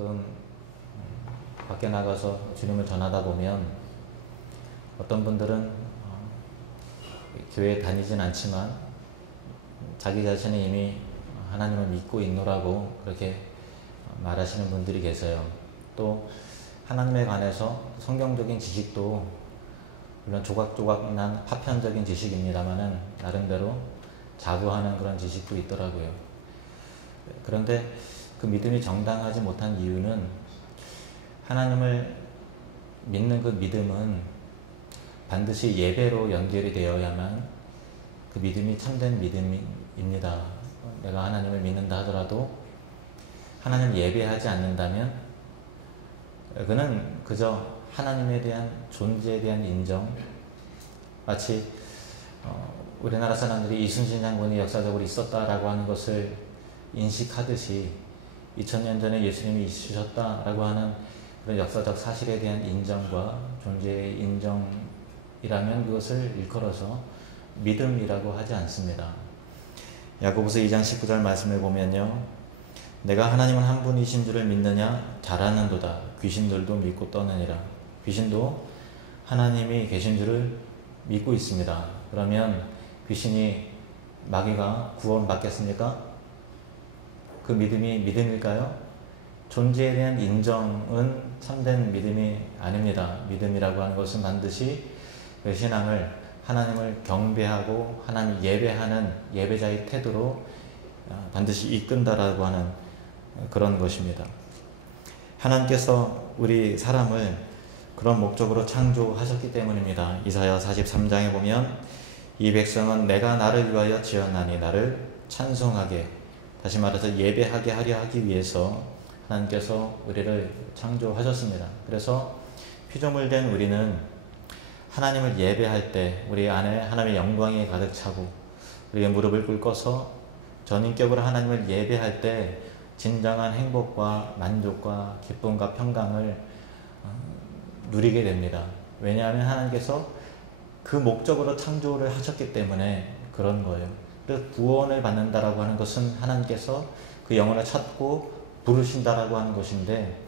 가끔 밖에 나가서 주님을 전하다 보면 어떤 분들은 교회에 다니진 않지만 자기 자신이 이미 하나님을 믿고 있노라고 그렇게 말하시는 분들이 계세요. 또 하나님에 관해서 성경적인 지식도 물론 조각조각난 파편적인 지식입니다만은 나름대로 자부하는 그런 지식도 있더라고요. 그런데 그 믿음이 정당하지 못한 이유는 하나님을 믿는 그 믿음은 반드시 예배로 연결이 되어야만 그 믿음이 참된 믿음입니다. 내가 하나님을 믿는다 하더라도 하나님을 예배하지 않는다면 그는 그저 하나님에 대한 존재에 대한 인정, 마치 우리나라 사람들이 이순신 장군이 역사적으로 있었다라고 하는 것을 인식하듯이 2000년 전에 예수님이 있으셨다라고 하는 그런 역사적 사실에 대한 인정과 존재의 인정이라면 그것을 일컬어서 믿음이라고 하지 않습니다. 야고보서 2장 19절 말씀을 보면요, 내가 하나님은 한 분이신 줄을 믿느냐? 잘하는도다. 귀신들도 믿고 떠느니라. 귀신도 하나님이 계신 줄을 믿고 있습니다. 그러면 귀신이, 마귀가 구원받겠습니까? 그 믿음이 믿음일까요? 존재에 대한 인정은 참된 믿음이 아닙니다. 믿음이라고 하는 것은 반드시 그 신앙을 하나님을 경배하고 하나님 예배하는 예배자의 태도로 반드시 이끈다라고 하는 그런 것입니다. 하나님께서 우리 사람을 그런 목적으로 창조하셨기 때문입니다. 이사야 43장에 보면 이 백성은 내가 나를 위하여 지었나니 나를 찬송하게, 다시 말해서 예배하게 하려 하기 위해서 하나님께서 우리를 창조하셨습니다. 그래서 피조물된 우리는 하나님을 예배할 때 우리 안에 하나님의 영광이 가득 차고 우리의 무릎을 꿇고서 전인격으로 하나님을 예배할 때 진정한 행복과 만족과 기쁨과 평강을 누리게 됩니다. 왜냐하면 하나님께서 그 목적으로 창조를 하셨기 때문에 그런 거예요. 그래서 구원을 받는다라고 하는 것은 하나님께서 그 영혼을 찾고 부르신다라고 하는 것인데,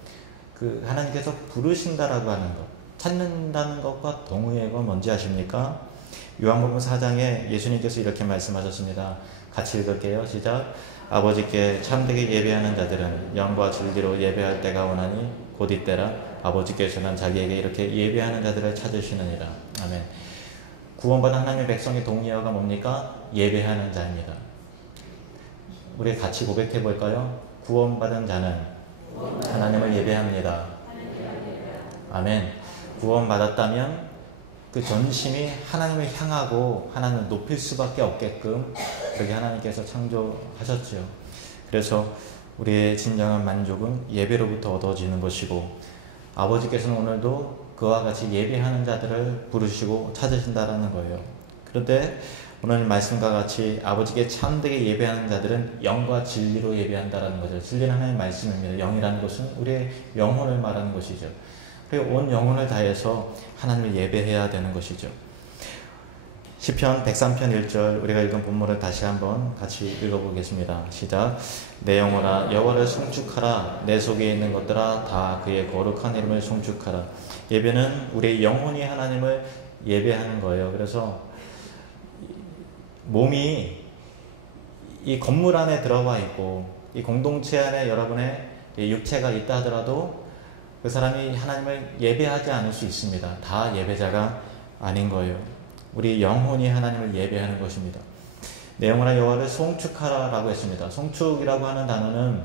그 하나님께서 부르신다라고 하는 것, 찾는다는 것과 동의어가 뭔지 아십니까? 요한복음 4장에 예수님께서 이렇게 말씀하셨습니다. 같이 읽을게요. 시작. 아버지께 참되게 예배하는 자들은 영과 진리로 예배할 때가 오나니 곧 이때라. 아버지께서는 자기에게 이렇게 예배하는 자들을 찾으시느니라. 아멘. 구원받은 하나님의 백성의 동의어가 뭡니까? 예배하는 자입니다. 우리 같이 고백해 볼까요? 구원받은 자는 하나님을 예배합니다. 아멘. 구원받았다면 그 전심이 하나님을 향하고 하나님을 높일 수밖에 없게끔 그렇게 하나님께서 창조하셨죠. 그래서 우리의 진정한 만족은 예배로부터 얻어지는 것이고, 아버지께서는 오늘도 그와 같이 예배하는 자들을 부르시고 찾으신다라는 거예요. 그런데 오늘 말씀과 같이 아버지께 참되게 예배하는 자들은 영과 진리로 예배한다라는 거죠. 진리는 하나님의 말씀입니다. 영이라는 것은 우리의 영혼을 말하는 것이죠. 그리고 온 영혼을 다해서 하나님을 예배해야 되는 것이죠. 시편 103편 1절 우리가 읽은 본문을 다시 한번 같이 읽어보겠습니다. 시작. 내 영혼아 여호와를 송축하라. 내 속에 있는 것들아 다 그의 거룩한 이름을 송축하라. 예배는 우리의 영혼이 하나님을 예배하는 거예요. 그래서 몸이 이 건물 안에 들어와 있고 이 공동체 안에 여러분의 육체가 있다 하더라도 그 사람이 하나님을 예배하지 않을 수 있습니다. 다 예배자가 아닌 거예요. 우리 영혼이 하나님을 예배하는 것입니다. 내 영혼아 여호와를 송축하라 라고 했습니다. 송축이라고 하는 단어는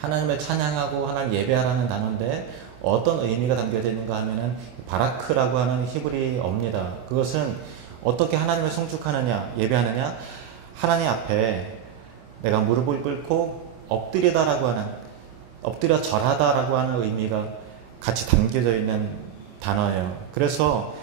하나님을 찬양하고 하나님을 예배하라는 단어인데 어떤 의미가 담겨져 있는가 하면은 바라크라고 하는 히브리어입니다. 그것은 어떻게 하나님을 송축하느냐, 예배하느냐, 하나님 앞에 내가 무릎을 꿇고 엎드리다라고 하는, 엎드려 절하다라고 하는 의미가 같이 담겨져 있는 단어예요. 그래서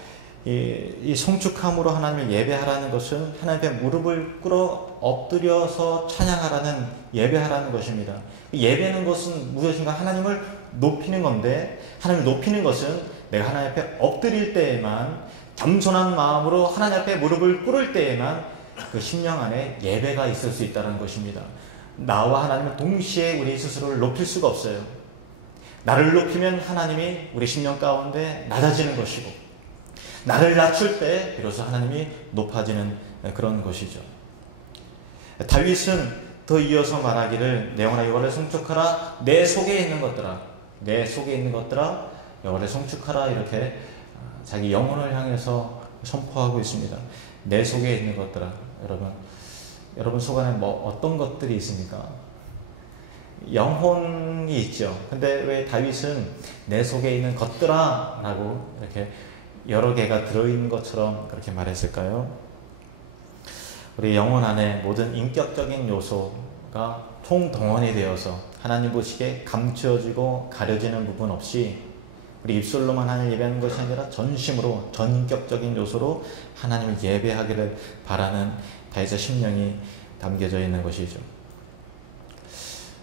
이 송축함으로 하나님을 예배하라는 것은 하나님 앞에 무릎을 꿇어 엎드려서 찬양하라는, 예배하라는 것입니다. 예배는 것은 무엇인가? 하나님을 높이는 건데, 하나님을 높이는 것은 내가 하나님 앞에 엎드릴 때에만, 겸손한 마음으로 하나님 앞에 무릎을 꿇을 때에만 그 심령 안에 예배가 있을 수 있다는 것입니다. 나와 하나님은 동시에 우리 스스로를 높일 수가 없어요. 나를 높이면 하나님이 우리 심령 가운데 낮아지는 것이고, 나를 낮출 때 비로소 하나님이 높아지는 그런 것이죠. 다윗은 더 이어서 말하기를 내 영혼아 여호와를 송축하라, 내 속에 있는 것들아, 내 속에 있는 것들아 여호와를 송축하라, 이렇게 자기 영혼을 향해서 선포하고 있습니다. 내 속에 있는 것들아. 여러분 속 안에 어떤 것들이 있습니까? 영혼이 있죠. 근데 왜 다윗은 내 속에 있는 것들아 라고 이렇게 여러 개가 들어있는 것처럼 그렇게 말했을까요? 우리 영혼 안에 모든 인격적인 요소가 총동원이 되어서 하나님 보시기에 감추어지고 가려지는 부분 없이 우리 입술로만 하나님을 예배하는 것이 아니라 전심으로 전인격적인 요소로 하나님을 예배하기를 바라는 다윗의 심령이 담겨져 있는 것이죠.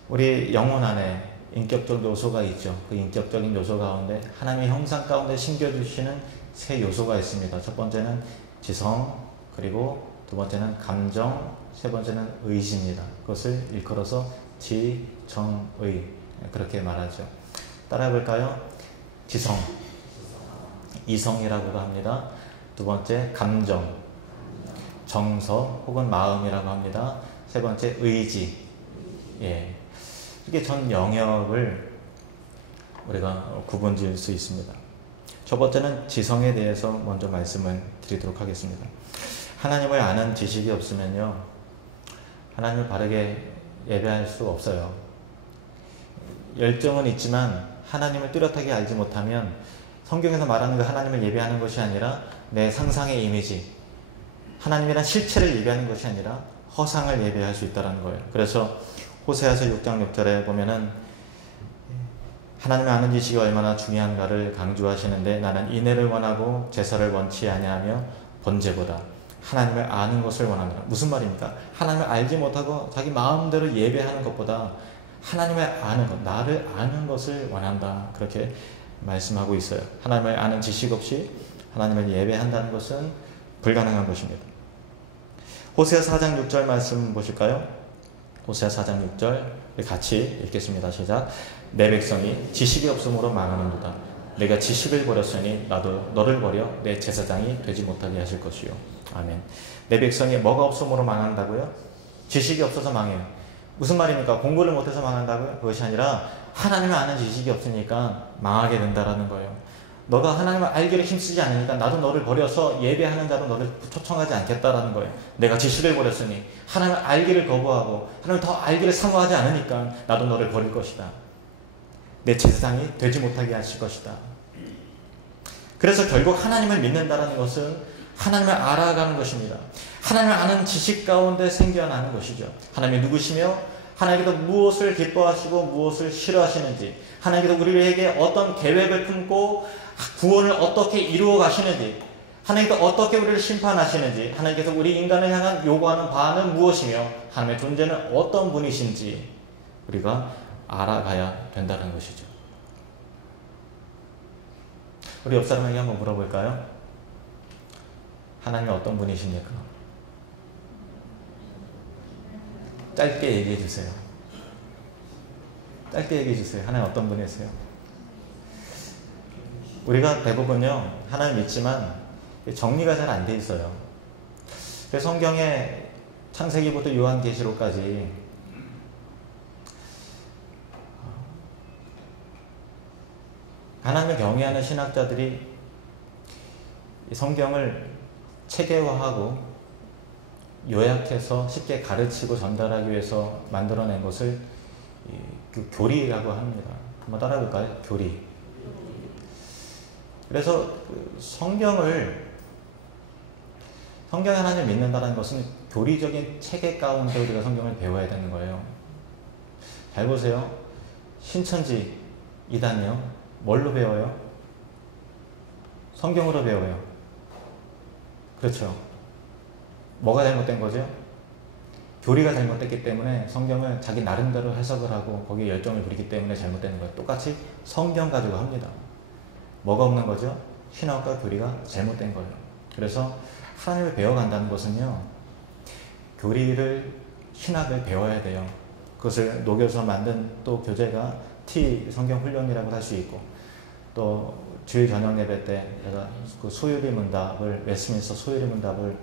우리 영혼 안에 인격적 요소가 있죠. 그 인격적인 요소 가운데 하나님의 형상 가운데 심겨주시는 세 요소가 있습니다. 첫 번째는 지성, 그리고 두 번째는 감정, 세 번째는 의지입니다. 그것을 일컬어서 지정의, 그렇게 말하죠. 따라해 볼까요? 지성, 이성이라고도 합니다. 두 번째 감정, 정서 혹은 마음이라고 합니다. 세 번째 의지. 예, 이렇게 전 영역을 우리가 구분 지을 수 있습니다. 첫 번째는 지성에 대해서 먼저 말씀을 드리도록 하겠습니다. 하나님을 아는 지식이 없으면요, 하나님을 바르게 예배할 수 없어요. 열정은 있지만 하나님을 뚜렷하게 알지 못하면 성경에서 말하는 그 하나님을 예배하는 것이 아니라 내 상상의 이미지, 하나님이란 실체를 예배하는 것이 아니라 허상을 예배할 수 있다는 거예요. 그래서 호세아서 6장 6절에 보면은 하나님을 아는 지식이 얼마나 중요한가를 강조하시는데, 나는 인애를 원하고 제사를 원치 아니하며 번제보다 하나님을 아는 것을 원합니다. 무슨 말입니까? 하나님을 알지 못하고 자기 마음대로 예배하는 것보다 하나님을 아는 것, 나를 아는 것을 원한다, 그렇게 말씀하고 있어요. 하나님을 아는 지식 없이 하나님을 예배한다는 것은 불가능한 것입니다. 호세아 4장 6절 말씀 보실까요? 호세아 4장 6절 같이 읽겠습니다. 시작. 내 백성이 지식이 없음으로 망하는도다. 내가 지식을 버렸으니 나도 너를 버려 내 제사장이 되지 못하게 하실 것이요. 아멘. 내 백성이 뭐가 없음으로 망한다고요? 지식이 없어서 망해요. 무슨 말입니까? 공부를 못해서 망한다고요? 그것이 아니라 하나님을 아는 지식이 없으니까 망하게 된다라는 거예요. 너가 하나님을 알기를 힘쓰지 않으니까 나도 너를 버려서 예배하는 자로 너를 초청하지 않겠다라는 거예요. 내가 지식을 버렸으니 하나님을 알기를 거부하고 하나님을 더 알기를 사모하지 않으니까 나도 너를 버릴 것이다. 내 제사장이 되지 못하게 하실 것이다. 그래서 결국 하나님을 믿는다는 것은 하나님을 알아가는 것입니다. 하나님을 아는 지식 가운데 생겨나는 것이죠. 하나님이 누구시며 하나님께서 무엇을 기뻐하시고 무엇을 싫어하시는지, 하나님께서 우리에게 어떤 계획을 품고 구원을 어떻게 이루어 가시는지, 하나님께서 어떻게 우리를 심판하시는지, 하나님께서 우리 인간을 향한 요구하는 바는 무엇이며 하나님의 존재는 어떤 분이신지 우리가 알아가야 된다는 것이죠. 우리 옆 사람에게 한번 물어볼까요? 하나님이 어떤 분이십니까? 짧게 얘기해 주세요. 짧게 얘기해 주세요. 하나님 어떤 분이세요? 우리가 대부분요, 하나님 믿지만 정리가 잘 안 돼 있어요. 그래서 성경에 창세기부터 요한계시록까지 하나님을 경외하는 신학자들이 성경을 체계화하고 요약해서 쉽게 가르치고 전달하기 위해서 만들어낸 것을 그 교리라고 합니다. 한번 따라해볼까요? 교리. 그래서 성경에 하나님을 믿는다는 것은 교리적인 체계 가운데 우리가 성경을 배워야 되는 거예요. 잘 보세요. 신천지 이단요, 뭘로 배워요? 성경으로 배워요. 그렇죠. 뭐가 잘못된 거죠? 교리가 잘못됐기 때문에 성경을 자기 나름대로 해석을 하고 거기에 열정을 부리기 때문에 잘못되는 거예요. 똑같이 성경 가지고 합니다. 뭐가 없는 거죠? 신학과 교리가 잘못된 거예요. 그래서 하나님을 배워간다는 것은요, 교리를, 신학을 배워야 돼요. 그것을 녹여서 만든 또 교재가 T 성경 훈련이라고 할 수 있고, 또 주일 저녁 예배 때 제가 그 소유리 문답을, 웨스트민스터 소유리 문답을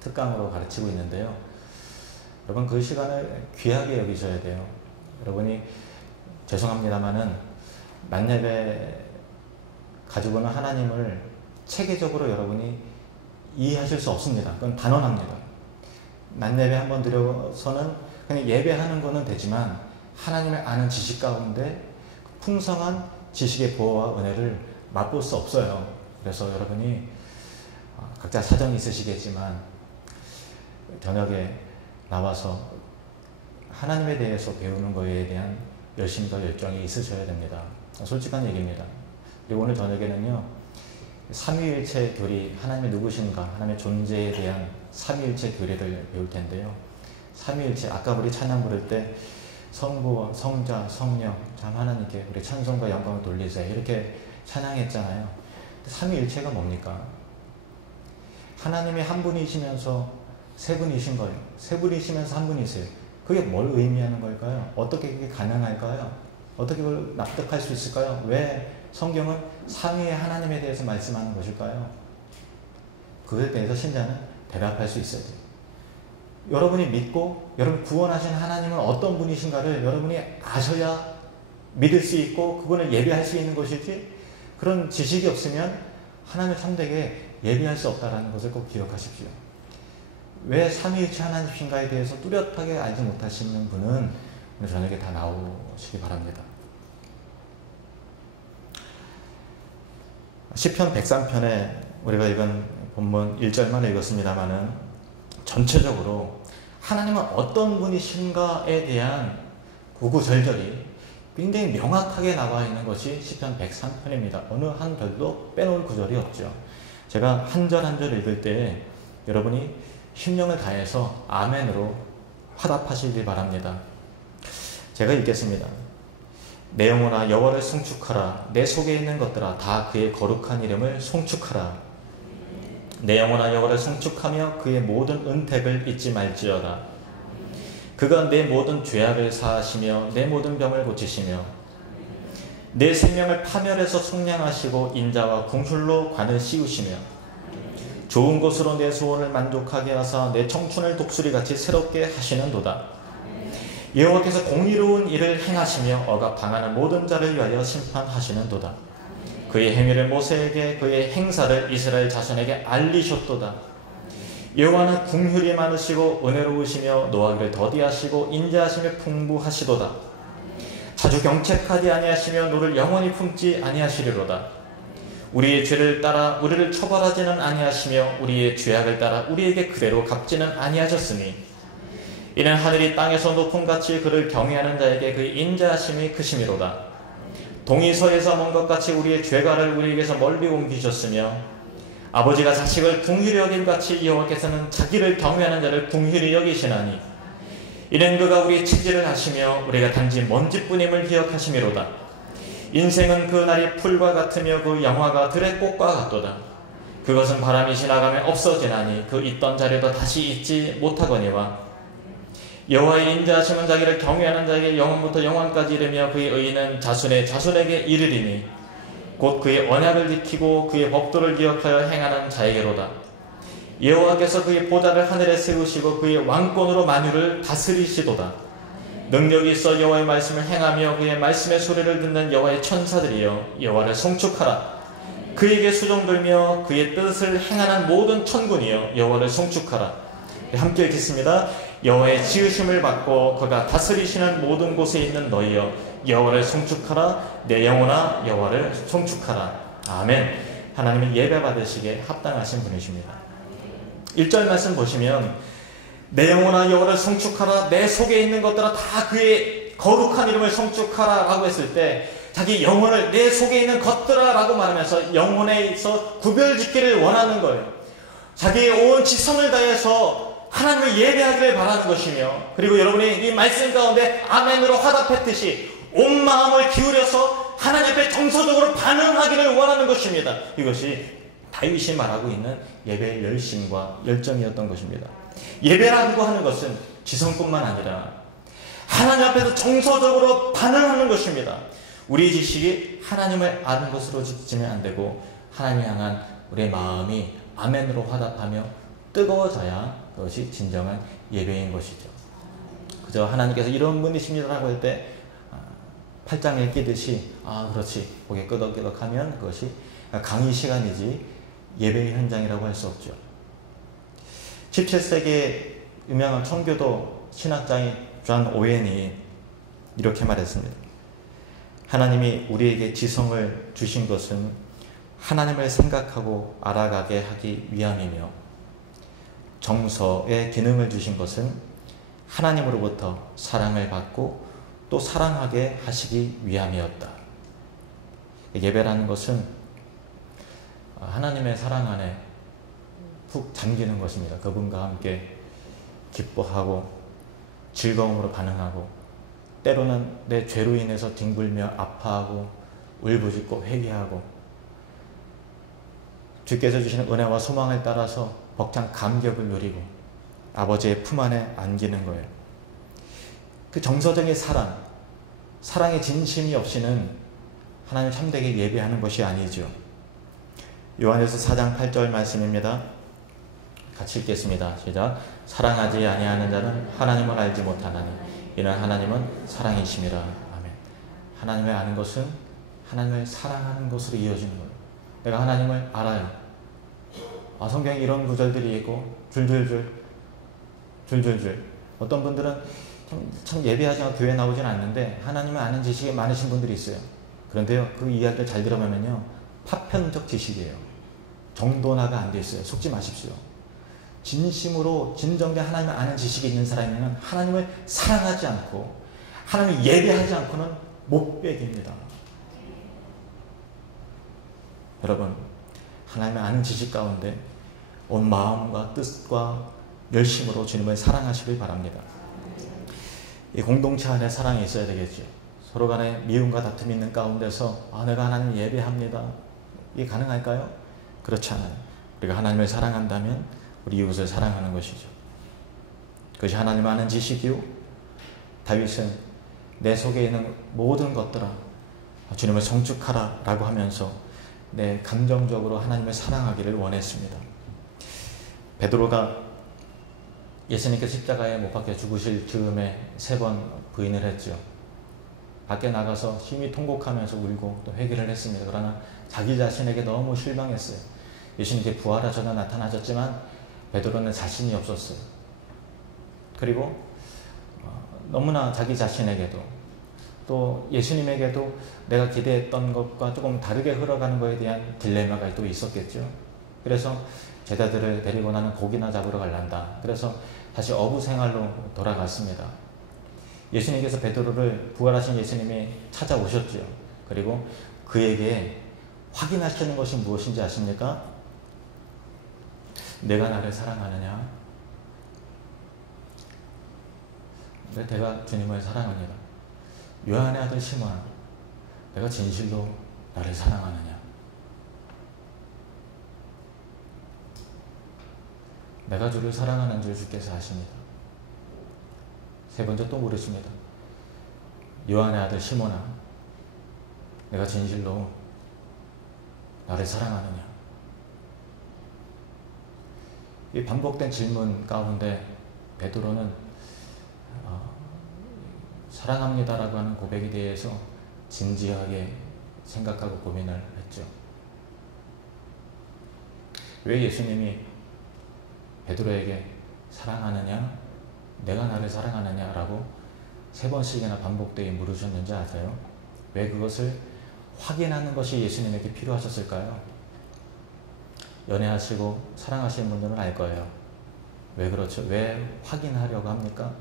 특강으로 가르치고 있는데요. 여러분 그 시간을 귀하게 여기셔야 돼요. 여러분이 죄송합니다만은 만예배 가지고는 하나님을 체계적으로 여러분이 이해하실 수 없습니다. 그건 단언합니다. 만예배 한번 드려서는 그냥 예배하는 거는 되지만 하나님을 아는 지식 가운데 풍성한 지식의 보호와 은혜를 맛볼 수 없어요. 그래서 여러분이 각자 사정이 있으시겠지만 저녁에 나와서 하나님에 대해서 배우는 거에 대한 열심과 열정이 있으셔야 됩니다. 솔직한 얘기입니다. 그리고 오늘 저녁에는요, 삼위일체 교리, 하나님의 누구신가, 하나님의 존재에 대한 삼위일체 교리를 배울 텐데요. 삼위일체, 아까 우리 찬양 부를 때 성부, 성자, 성령, 참 하나님께 우리 찬송과 영광을 돌리세 이렇게 찬양했잖아요. 삼위일체가 뭡니까? 하나님이 한 분이시면서 세 분이신 거예요. 세 분이시면서 한 분이세요. 그게 뭘 의미하는 걸까요? 어떻게 그게 가능할까요? 어떻게 그걸 납득할 수 있을까요? 왜 성경은 삼위의 하나님에 대해서 말씀하는 것일까요? 그에 대해서 신자는 대답할 수 있어야 돼요. 여러분이 믿고 여러분 구원하신 하나님은 어떤 분이신가를 여러분이 아셔야 믿을 수 있고 그분을 예배할 수 있는 것이지, 그런 지식이 없으면 하나님을 참되게 예배할 수 없다는 것을 꼭 기억하십시오. 왜 삼위일체 하나님이신가에 대해서 뚜렷하게 알지 못하시는 분은 오늘 저녁에 다 나오시기 바랍니다. 시편 103편에 우리가 읽은 본문 1절만 읽었습니다마는 전체적으로 하나님은 어떤 분이신가에 대한 구구절절이 굉장히 명확하게 나와 있는 것이 시편 103편입니다. 어느 한 절도 빼놓을 구절이 없죠. 제가 한 절 한 절 읽을 때 여러분이 심령을 다해서 아멘으로 화답하시길 바랍니다. 제가 읽겠습니다. 내 영혼아 여호와를 송축하라. 내 속에 있는 것들아 다 그의 거룩한 이름을 송축하라. 내 영혼아 여호와를 송축하며 그의 모든 은택을 잊지 말지어다. 그가 내 모든 죄악을 사하시며 내 모든 병을 고치시며 내 생명을 파멸해서 속량하시고 인자와 궁술로 관을 씌우시며 좋은 곳으로 내 소원을 만족하게 하사 내 청춘을 독수리같이 새롭게 하시는도다. 여호와께서 공의로운 일을 행하시며 억압당하는 모든 자를 위하여 심판하시는도다. 그의 행위를 모세에게 그의 행사를 이스라엘 자손에게 알리셨도다. 여호와는 긍휼이 많으시고 은혜로우시며 노하기를 더디하시고 인자하시며 풍부하시도다. 자주 경책하지 아니하시며 노를 영원히 품지 아니하시리로다. 우리의 죄를 따라 우리를 처벌하지는 아니하시며 우리의 죄악을 따라 우리에게 그대로 갚지는 아니하셨으니 이는 하늘이 땅에서 높음같이 그를 경외하는 자에게 그의 인자하심이 크심이로다. 동이 서에서 먼 것 같이 우리의 죄가를 우리에게서 멀리 옮기셨으며 아버지가 자식을 궁휼히 여김같이 여호와께서는 자기를 경외하는 자를 궁휼히 여기시나니 이는 그가 우리의 치질을 하시며 우리가 단지 먼지뿐임을 기억하심이로다. 인생은 그 날이 풀과 같으며 그 영화가 들의 꽃과 같도다. 그것은 바람이 지나가면 없어지나니 그 있던 자리도 다시 있지 못하거니와 여호와의 인자하심은 자기를 경외하는 자에게 영원부터 영원까지 이르며 그의 의는 자손의 자손에게 이르리니 곧 그의 언약을 지키고 그의 법도를 기억하여 행하는 자에게로다. 여호와께서 그의 보좌를 하늘에 세우시고 그의 왕권으로 만유를 다스리시도다. 능력이 있어 여호와의 말씀을 행하며 그의 말씀의 소리를 듣는 여호와의 천사들이여 여호와를 송축하라. 그에게 수종들며 그의 뜻을 행하는 모든 천군이여 여호와를 송축하라. 함께 읽겠습니다. 여호와의 지으심을 받고 그가 다스리시는 모든 곳에 있는 너희여 여호와를 송축하라. 내 영혼아 여호와를 송축하라. 아멘. 하나님은 예배 받으시기에 합당하신 분이십니다. 1절 말씀 보시면 내 영혼아 여호와를 송축하라. 내 속에 있는 것들아 다 그의 거룩한 이름을 송축하라 라고 했을 때 자기 영혼을 내 속에 있는 것들아 라고 말하면서 영혼에 있어 구별짓기를 원하는 거예요. 자기의 온 지성을 다해서 하나님을 예배하기를 바라는 것이며, 그리고 여러분이 이 말씀 가운데 아멘으로 화답했듯이 온 마음을 기울여서 하나님 앞에 정서적으로 반응하기를 원하는 것입니다. 이것이 다윗이 말하고 있는 예배의 열심과 열정이었던 것입니다. 예배라고 하는 것은 지성뿐만 아니라 하나님 앞에서 정서적으로 반응하는 것입니다. 우리 지식이 하나님을 아는 것으로 지치면 안 되고 하나님 향한 우리의 마음이 아멘으로 화답하며 뜨거워져야 그것이 진정한 예배인 것이죠. 그저 하나님께서 이런 분이십니다라고 할 때 팔짱을 끼듯이 그렇지 고개 끄덕끄덕하면 그것이 강의 시간이지 예배의 현장이라고 할 수 없죠. 17세기의 유명한 청교도 신학자인 존 오웬이 이렇게 말했습니다. 하나님이 우리에게 지성을 주신 것은 하나님을 생각하고 알아가게 하기 위함이며 정서의 기능을 주신 것은 하나님으로부터 사랑을 받고 또 사랑하게 하시기 위함이었다. 예배라는 것은 하나님의 사랑 안에 푹 잠기는 것입니다. 그분과 함께 기뻐하고 즐거움으로 반응하고 때로는 내 죄로 인해서 뒹굴며 아파하고 울부짖고 회개하고 주께서 주시는 은혜와 소망을 따라서 벅찬 감격을 누리고 아버지의 품 안에 안기는 거예요. 그 정서적인 사랑의 진심이 없이는 하나님 참되게 예배하는 것이 아니죠. 요한일서 4장 8절 말씀입니다. 같이 읽겠습니다. 시작. 사랑하지 아니하는 자는 하나님을 알지 못하나니 이는 하나님은 사랑이심이라. 아멘. 하나님을 아는 것은 하나님을 사랑하는 것으로 이어지는 거예요. 내가 하나님을 알아요. 성경에 이런 구절들이 있고 줄줄줄. 어떤 분들은 참 예배하지 않고 교회 나오진 않는데 하나님을 아는 지식이 많으신 분들이 있어요. 그런데요, 그 이야기를 잘 들어보면요, 파편적 지식이에요. 정돈화가 안 돼 있어요. 속지 마십시오. 진심으로 진정된 하나님을 아는 지식이 있는 사람이면 하나님을 사랑하지 않고 하나님을 예배하지 않고는 못 배깁니다. 여러분, 하나님을 아는 지식 가운데 온 마음과 뜻과 열심으로 주님을 사랑하시길 바랍니다. 이 공동체 안에 사랑이 있어야 되겠죠. 서로 간에 미움과 다툼이 있는 가운데서 내가 하나님 예배합니다. 이게 가능할까요? 그렇지 않아요. 우리가 하나님을 사랑한다면 우리 이웃을 사랑하는 것이죠. 그것이 하나님을 아는 지식이요. 다윗은 내 속에 있는 모든 것들아 주님을 성축하라 라고 하면서 내 감정적으로 하나님을 사랑하기를 원했습니다. 베드로가 예수님께서 십자가에 못 박혀 죽으실 즈음에 3번 부인을 했죠. 밖에 나가서 심히 통곡하면서 울고 또 회개를 했습니다. 그러나 자기 자신에게 너무 실망했어요. 예수님께 부활하셔서 나타나셨지만 베드로는 자신이 없었어요. 그리고 너무나 자기 자신에게도 또 예수님에게도 내가 기대했던 것과 조금 다르게 흘러가는 것에 대한 딜레마가 또 있었겠죠. 그래서 제자들을 데리고 나는 고기나 잡으러 갈란다. 그래서 다시 어부 생활로 돌아갔습니다. 예수님께서 베드로를 부활하신 예수님이 찾아오셨죠. 그리고 그에게 확인하시는 것이 무엇인지 아십니까? 내가 나를 사랑하느냐? 내가 주님을 사랑합니다. 요한의 아들 시몬아, 내가 진실로 나를 사랑하느냐? 내가 주를 사랑하는 줄 주께서 아십니다. 3번째 또 물으십니다. 요한의 아들 시몬아, 내가 진실로 나를 사랑하느냐? 이 반복된 질문 가운데 베드로는 사랑합니다라고 하는 고백에 대해서 진지하게 생각하고 고민을 했죠. 왜 예수님이 베드로에게 사랑하느냐? 내가 나를 사랑하느냐라고 3번씩이나 반복되게 물으셨는지 아세요? 왜 그것을 확인하는 것이 예수님에게 필요하셨을까요? 연애하시고 사랑하시는 분들은 알 거예요. 왜 그렇죠? 왜 확인하려고 합니까?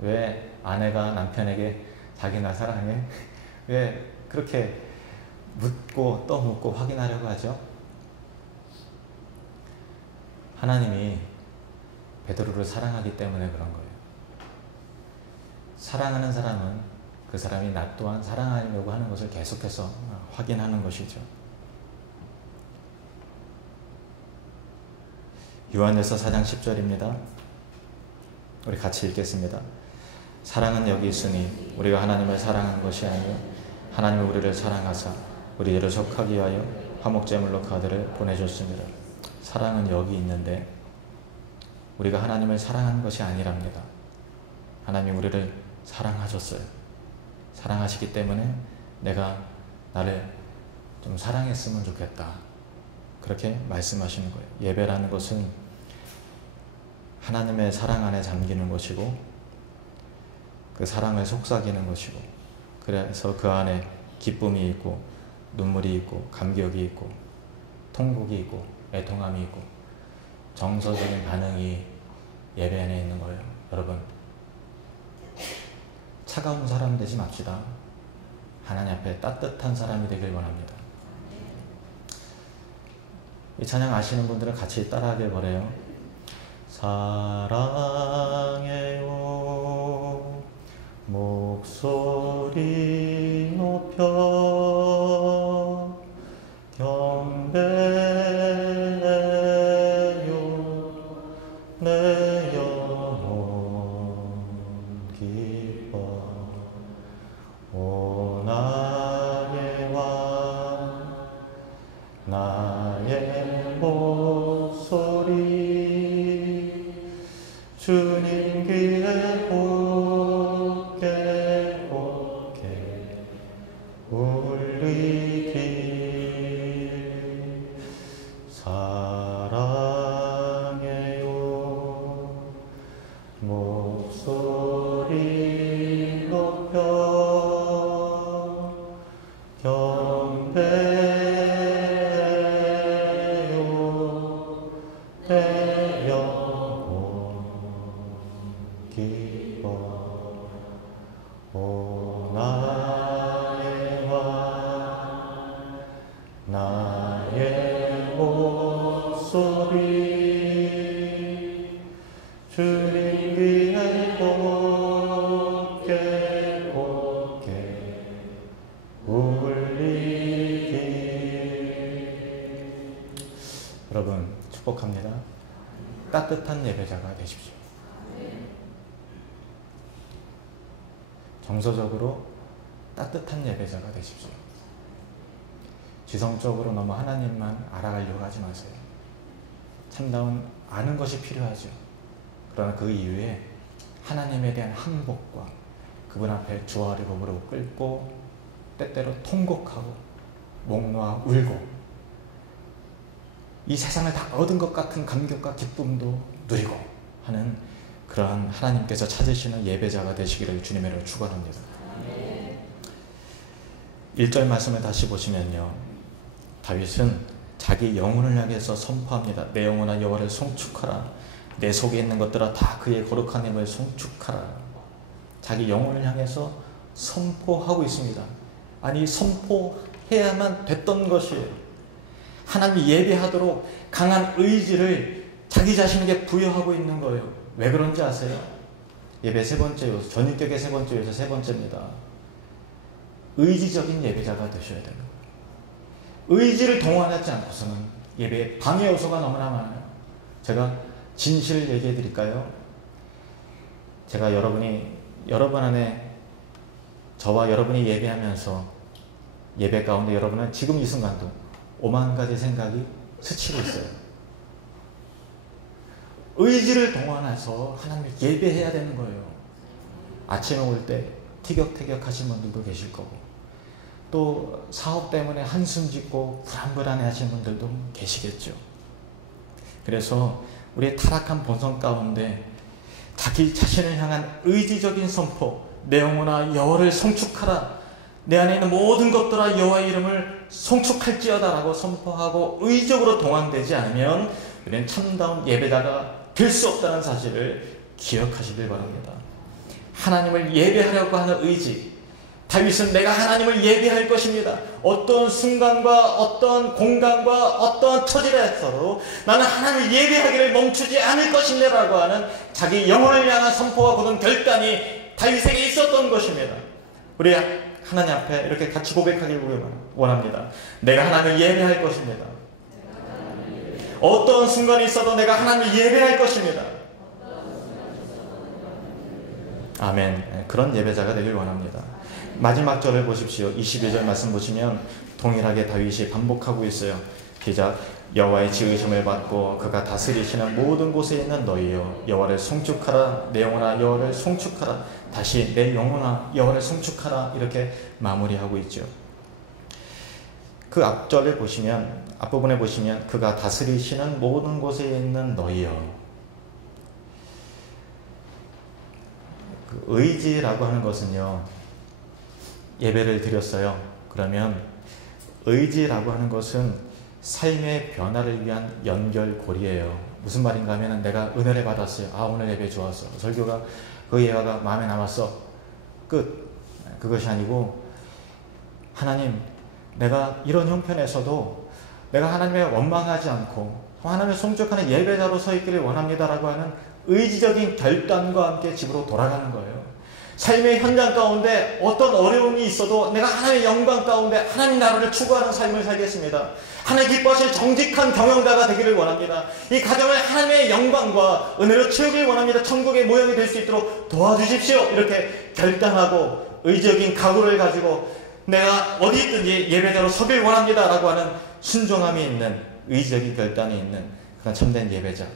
왜 아내가 남편에게 자기 나 사랑해? 왜 그렇게 묻고 또 묻고 확인하려고 하죠? 하나님이 베드로를 사랑하기 때문에 그런 거예요. 사랑하는 사람은 그 사람이 나 또한 사랑하려고 하는 것을 계속해서 확인하는 것이죠. 요한일서 4장 10절입니다. 우리 같이 읽겠습니다. 사랑은 여기 있으니 우리가 하나님을 사랑한 것이 아니요 하나님이 우리를 사랑하사 우리를 속하기 위하여 화목제물로 그 아들을 보내줬습니다. 사랑은 여기 있는데 우리가 하나님을 사랑한 것이 아니랍니다. 하나님이 우리를 사랑하셨어요. 사랑하시기 때문에 내가 나를 좀 사랑했으면 좋겠다. 그렇게 말씀하시는 거예요. 예배라는 것은 하나님의 사랑 안에 잠기는 것이고 그 사랑을 속삭이는 것이고 그래서 그 안에 기쁨이 있고 눈물이 있고 감격이 있고 통곡이 있고 애통함이 있고 정서적인 반응이 예배 안에 있는 거예요. 여러분, 차가운 사람 되지 맙시다. 하나님 앞에 따뜻한 사람이 되길 원합니다. 이 찬양 아시는 분들은 같이 따라하길 바라요. 사랑해요 목소리 높여 경배해요 내 영혼 기뻐 오 나의 왕 나의 목소리 주님 귀에 곱게 곱게 울리길 사랑해요 목소리 높여 경배해요 내 영혼 기뻐 오 나의 왕 나의 목소리 주님 귀에 곱게 곱게 울리길. 여러분 축복합니다. 따뜻한 예배자가 되십시오. 정서적으로 따뜻한 예배자가 되십시오. 지성적으로 너무 하나님만 알아가려고 하지 마세요. 참다운 아는 것이 필요하죠. 그러나 그 이후에 하나님에 대한 항복과 그분 앞에 주 아래 무릎 꿇고 때때로 통곡하고 목 놓아 울고 이 세상을 다 얻은 것 같은 감격과 기쁨도 누리고 하는 그러한 하나님께서 찾으시는 예배자가 되시기를 주님으로 축원합니다. 1절 말씀을 다시 보시면요, 다윗은 자기 영혼을 향해서 선포합니다. 내 영혼아 여호와를 송축하라. 내 속에 있는 것들아 다 그의 거룩한 이름을 송축하라. 자기 영혼을 향해서 선포하고 있습니다. 아니 선포해야만 됐던 것이에요. 하나님 예배하도록 강한 의지를 자기 자신에게 부여하고 있는 거예요. 왜 그런지 아세요? 예배 세 번째 요소, 전인격의 세 번째 요소 세 번째입니다. 의지적인 예배자가 되셔야 됩니다. 의지를 동원하지 않고서는 예배에 방해 요소가 너무나 많아요. 제가 진실 얘기해 드릴까요? 제가 여러분 안에 저와 여러분이 예배하면서 예배 가운데 여러분은 지금 이 순간도 5만 가지 생각이 스치고 있어요. 의지를 동원해서 하나님을 예배해야 되는 거예요. 아침에 올 때 티격태격 하신 분들도 계실 거고, 또 사업 때문에 한숨 짓고 불안불안해 하신 분들도 계시겠죠. 그래서 우리의 타락한 본성 가운데 자기 자신을 향한 의지적인 선포, 내 영혼아 여호와를 송축하라. 내 안에 있는 모든 것들아 여호와의 이름을 송축할지어다 라고 선포하고 의적으로 동원되지 않으면 우리는 참다운 예배자가 될 수 없다는 사실을 기억하시길 바랍니다. 하나님을 예배하려고 하는 의지, 다윗은 내가 하나님을 예배할 것입니다. 어떤 순간과 어떤 공간과 어떤 처지에서도 나는 하나님을 예배하기를 멈추지 않을 것입니다 라고 하는 자기 영혼을 향한 선포와 굳은 결단이 다윗에게 있었던 것입니다. 우리 하나님 앞에 이렇게 같이 고백하길 원합니다. 내가 하나님을 예배할 것입니다. 어떤 순간이 있어도 내가 하나님을 예배할 것입니다. 아멘. 그런 예배자가 되길 원합니다. 마지막 절을 보십시오. 22절 말씀 보시면 동일하게 다윗이 반복하고 있어요. 기자, 여호와의 지으심을 받고 그가 다스리시는 모든 곳에 있는 너희여, 여호와를 송축하라. 내 영혼아 여호와를 송축하라. 다시 내 영혼아 여호와를 송축하라. 이렇게 마무리하고 있죠. 그 앞절을 보시면, 앞부분에 보시면 그가 다스리시는 모든 곳에 있는 너희여. 그 의지라고 하는 것은요, 예배를 드렸어요. 그러면 의지라고 하는 것은 삶의 변화를 위한 연결고리예요. 무슨 말인가 하면, 내가 은혜를 받았어요. 아, 오늘 예배 좋았어. 설교가, 그 예화가 마음에 남았어. 끝. 그것이 아니고, 하나님, 내가 이런 형편에서도 내가 하나님의 원망하지 않고 하나님의 송축하는 예배자로 서 있기를 원합니다라고 하는 의지적인 결단과 함께 집으로 돌아가는 거예요. 삶의 현장 가운데 어떤 어려움이 있어도 내가 하나님의 영광 가운데 하나님 나라를 추구하는 삶을 살겠습니다. 하나님 기뻐하실 정직한 경영자가 되기를 원합니다. 이 가정을 하나님의 영광과 은혜로 채우길 원합니다. 천국의 모형이 될 수 있도록 도와주십시오. 이렇게 결단하고 의지적인 각오를 가지고 내가 어디 있든지 예배자로 서길 원합니다 라고 하는 순종함이 있는, 의지적인 결단이 있는 그런 참된 예배자,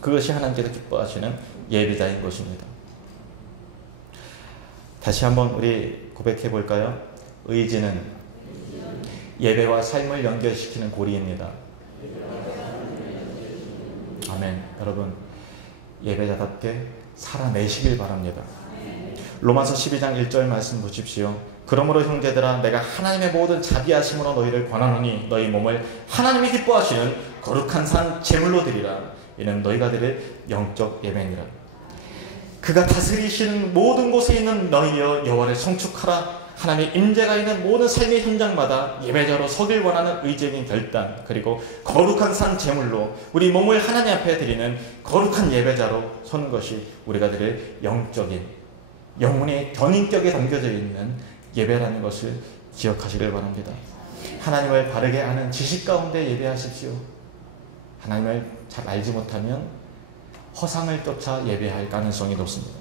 그것이 하나님께서 기뻐하시는 예배자인 것입니다. 다시 한번 우리 고백해 볼까요? 의지는 예배와 삶을 연결시키는 고리입니다. 아멘. 여러분, 예배자답게 살아내시길 바랍니다. 로마서 12장 1절 말씀 보십시오. 그러므로 형제들아, 내가 하나님의 모든 자비하심으로 너희를 권하노니 너희 몸을 하나님이 기뻐하시는 거룩한 산 제물로 드리라. 이는 너희가 드릴 영적 예배니라. 그가 다스리시는 모든 곳에 있는 너희여, 여호와를 송축하라. 하나님의 임재가 있는 모든 삶의 현장마다 예배자로 서길 원하는 의지적인 결단, 그리고 거룩한 산 제물로 우리 몸을 하나님 앞에 드리는 거룩한 예배자로 서는 것이 우리가 드릴 영적인, 영혼의 견인격에 담겨져 있는 예배라는 것을 기억하시길 바랍니다. 하나님을 바르게 아는 지식 가운데 예배하십시오. 하나님을 잘 알지 못하면 허상을 쫓아 예배할 가능성이 높습니다.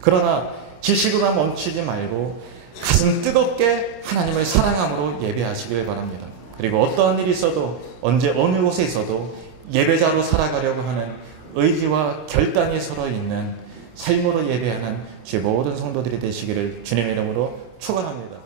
그러나 지식으로만 멈추지 말고 가슴 뜨겁게 하나님을 사랑함으로 예배하시길 바랍니다. 그리고 어떠한 일이 있어도, 언제 어느 곳에 있어도 예배자로 살아가려고 하는 의지와 결단이 서로 있는 삶으로 예배하는 주의 모든 성도들이 되시기를 주님의 이름으로 축원합니다.